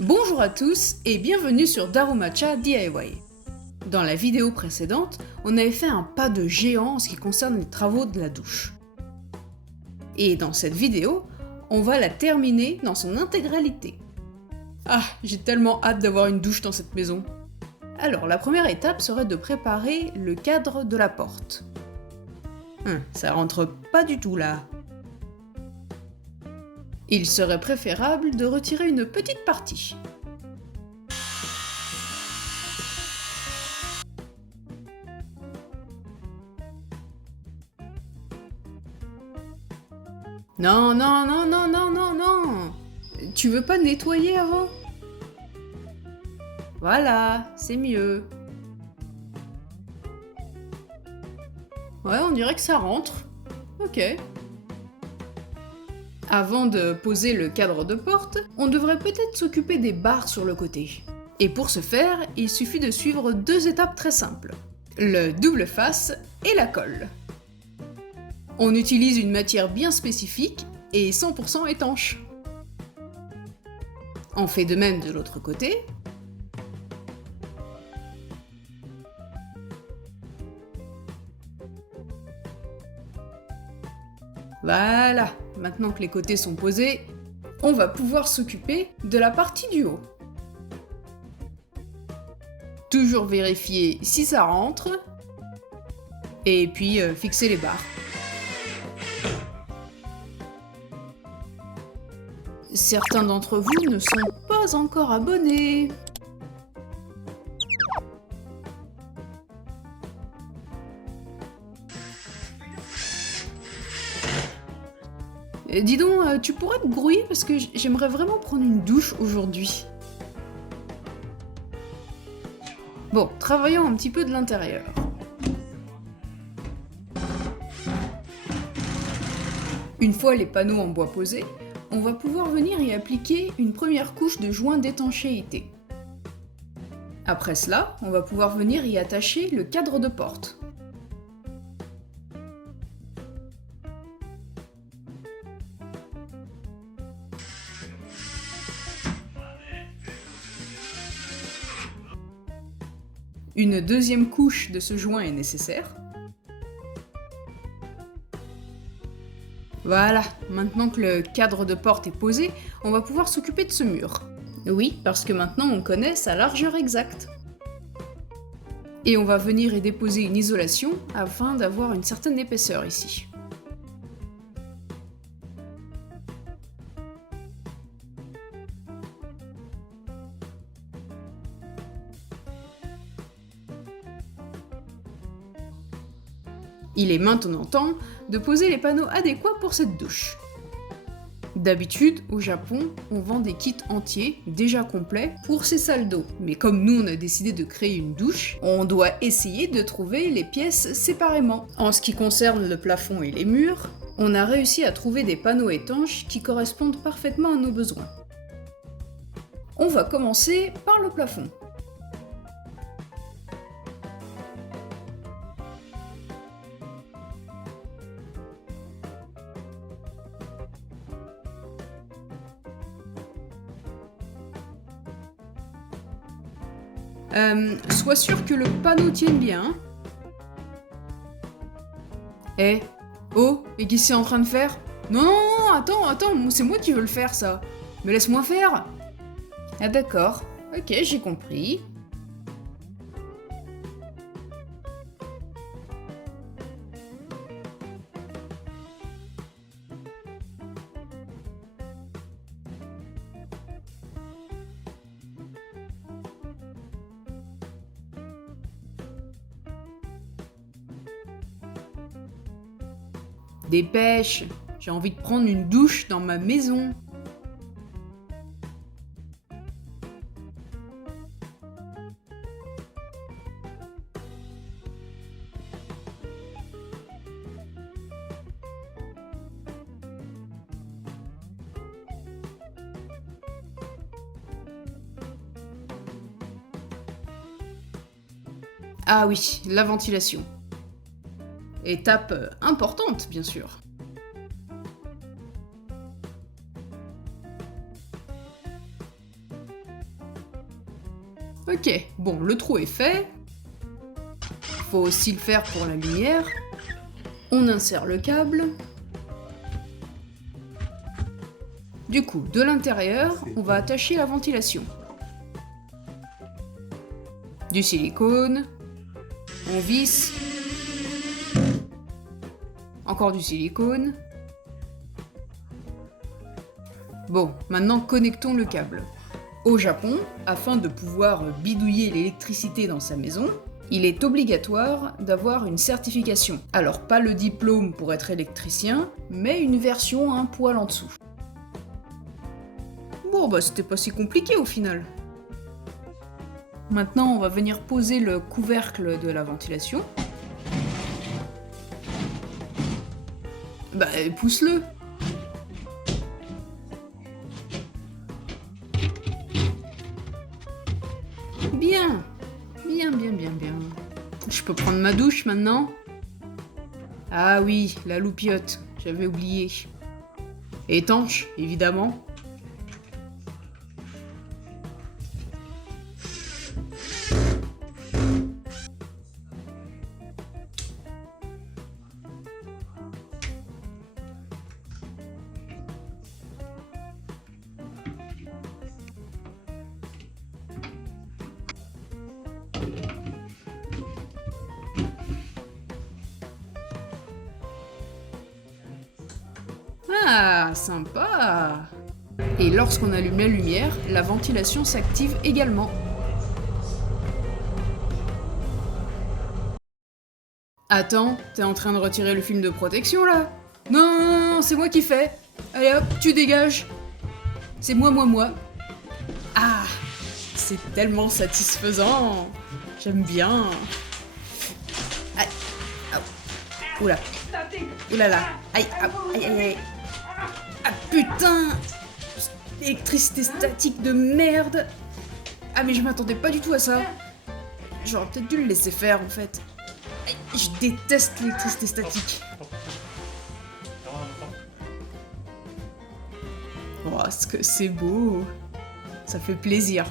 Bonjour à tous et bienvenue sur Darumacha DIY. Dans la vidéo précédente, on avait fait un pas de géant en ce qui concerne les travaux de la douche. Et dans cette vidéo, on va la terminer dans son intégralité. Ah, j'ai tellement hâte d'avoir une douche dans cette maison. Alors, la première étape serait de préparer le cadre de la porte. Ça rentre pas du tout là. Il serait préférable de retirer une petite partie. Non, non, non, non, non, non, non! Tu veux pas nettoyer avant? Voilà, c'est mieux. Ouais, on dirait que ça rentre. Ok. Avant de poser le cadre de porte, on devrait peut-être s'occuper des barres sur le côté. Et pour ce faire, il suffit de suivre deux étapes très simples. Le double face et la colle. On utilise une matière bien spécifique et 100% étanche. On fait de même de l'autre côté. Voilà, maintenant que les côtés sont posés, on va pouvoir s'occuper de la partie du haut. Toujours vérifier si ça rentre, et puis fixer les barres. Certains d'entre vous ne sont pas encore abonnés. Dis donc, tu pourrais te grouiller parce que j'aimerais vraiment prendre une douche aujourd'hui. Bon, travaillons un petit peu de l'intérieur. Une fois les panneaux en bois posés, on va pouvoir venir y appliquer une première couche de joint d'étanchéité. Après cela, on va pouvoir venir y attacher le cadre de porte. Une deuxième couche de ce joint est nécessaire. Voilà, maintenant que le cadre de porte est posé, on va pouvoir s'occuper de ce mur. Oui, parce que maintenant on connaît sa largeur exacte. Et on va venir y déposer une isolation afin d'avoir une certaine épaisseur ici. Il est maintenant temps de poser les panneaux adéquats pour cette douche. D'habitude, au Japon, on vend des kits entiers, déjà complets, pour ces salles d'eau. Mais comme nous on a décidé de créer une douche, on doit essayer de trouver les pièces séparément. En ce qui concerne le plafond et les murs, on a réussi à trouver des panneaux étanches qui correspondent parfaitement à nos besoins. On va commencer par le plafond. Sois sûr que le panneau tienne bien. Hein. Eh, oh, et qu'est-ce que c'est en train de faire? Non, non, non, attends, c'est moi qui veux le faire ça. Mais laisse-moi faire. Ah d'accord, ok, j'ai compris. Dépêche, j'ai envie de prendre une douche dans ma maison. Ah oui, la ventilation. Étape importante, bien sûr. Ok, bon, le trou est fait. Faut aussi le faire pour la lumière. On insère le câble. Du coup, de l'intérieur, on va attacher la ventilation. Du silicone. On visse. Encore du silicone. Bon, maintenant connectons le câble. Au Japon, afin de pouvoir bidouiller l'électricité dans sa maison, il est obligatoire d'avoir une certification. Alors pas le diplôme pour être électricien, mais une version un poil en dessous. Bon bah c'était pas si compliqué au final. Maintenant on va venir poser le couvercle de la ventilation. Bah pousse-le. Bien. Bien. Je peux prendre ma douche maintenant? Ah oui, la loupiote, j'avais oublié. Étanche, évidemment. Ah, sympa! Et lorsqu'on allume la lumière, la ventilation s'active également. Attends, t'es en train de retirer le film de protection là? Non, c'est moi qui fais. Allez hop, tu dégages. C'est moi. Ah, c'est tellement satisfaisant. J'aime bien. Aïe, au. Oula. Oulala. Aïe. Ah putain! Électricité statique de merde! Ah mais je m'attendais pas du tout à ça. J'aurais peut-être dû le laisser faire en fait. Aïe, je déteste l'électricité statique. Oh, ce que c'est beau! Ça fait plaisir.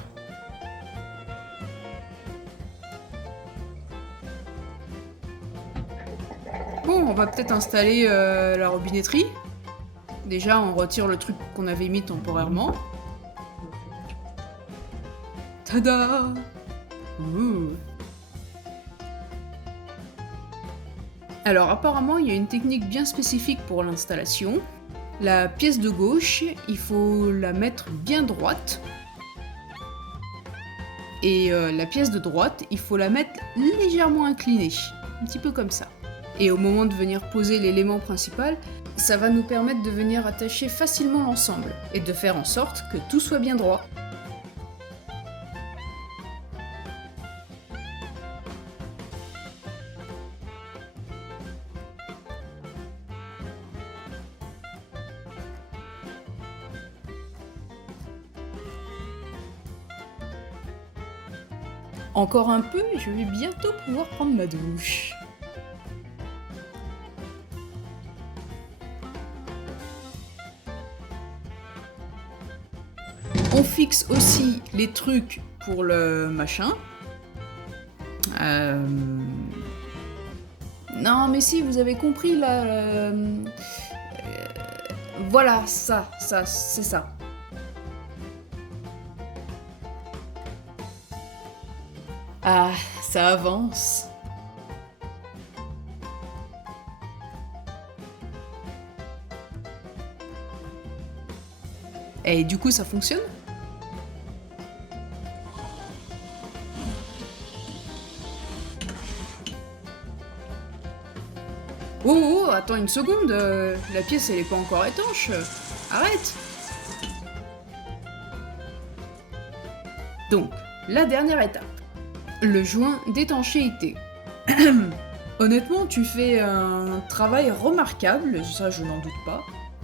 Bon, on va peut-être installer la robinetterie. Déjà, on retire le truc qu'on avait mis temporairement. Tada! Ouh. Alors apparemment, il y a une technique bien spécifique pour l'installation. La pièce de gauche, il faut la mettre bien droite. Et la pièce de droite, il faut la mettre légèrement inclinée. Un petit peu comme ça. Et au moment de venir poser l'élément principal, ça va nous permettre de venir attacher facilement l'ensemble et de faire en sorte que tout soit bien droit. Encore un peu et je vais bientôt pouvoir prendre ma douche. On fixe aussi les trucs pour le machin. Non mais si, vous avez compris là. Voilà, ça, c'est ça. Ah, ça avance. Et du coup, ça fonctionne? Oh, attends une seconde, la pièce elle est pas encore étanche. Arrête! Donc, la dernière étape. Le joint d'étanchéité. Honnêtement, tu fais un travail remarquable, ça je n'en doute pas.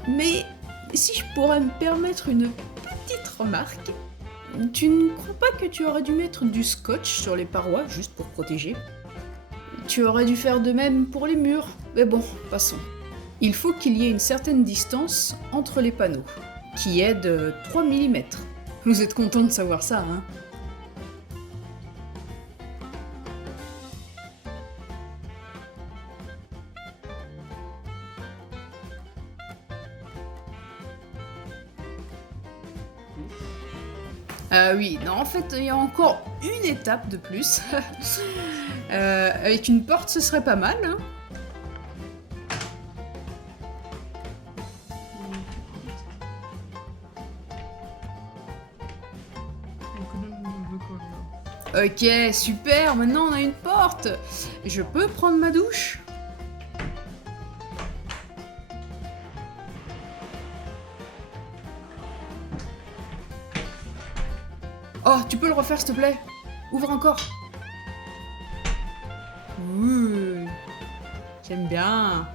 Mais si je pourrais me permettre une petite remarque, tu ne crois pas que tu aurais dû mettre du scotch sur les parois juste pour protéger? Tu aurais dû faire de même pour les murs, mais bon, passons. Il faut qu'il y ait une certaine distance entre les panneaux, qui est de 3 mm. Vous êtes content de savoir ça, hein? Ah oui, non, en fait, il y a encore une étape de plus. Avec une porte, ce serait pas mal, hein. Ok, super, maintenant on a une porte. Je peux prendre ma douche? Oh, tu peux le refaire s'il te plaît? Ouvre encore. Ouh, j'aime bien.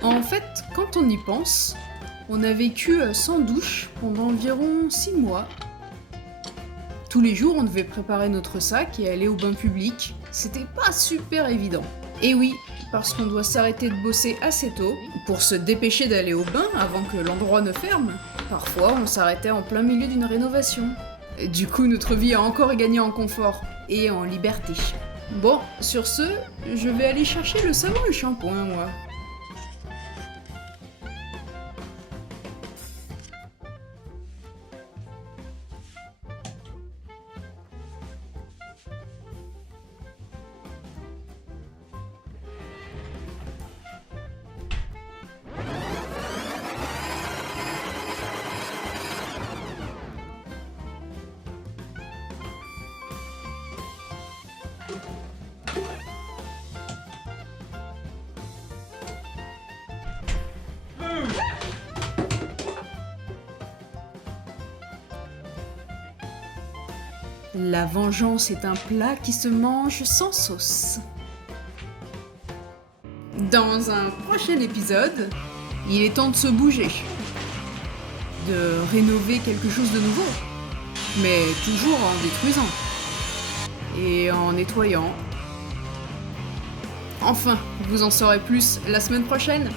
En fait, quand on y pense, on a vécu sans douche pendant environ 6 mois. Tous les jours, on devait préparer notre sac et aller au bain public. C'était pas super évident. Et oui, parce qu'on doit s'arrêter de bosser assez tôt pour se dépêcher d'aller au bain avant que l'endroit ne ferme. Parfois, on s'arrêtait en plein milieu d'une rénovation. Et du coup, notre vie a encore gagné en confort et en liberté. Bon, sur ce, je vais aller chercher le savon et le shampoing, moi. La vengeance est un plat qui se mange sans sauce. Dans un prochain épisode, il est temps de se bouger, de rénover quelque chose de nouveau, mais toujours en détruisant et en nettoyant. Enfin, vous en saurez plus la semaine prochaine.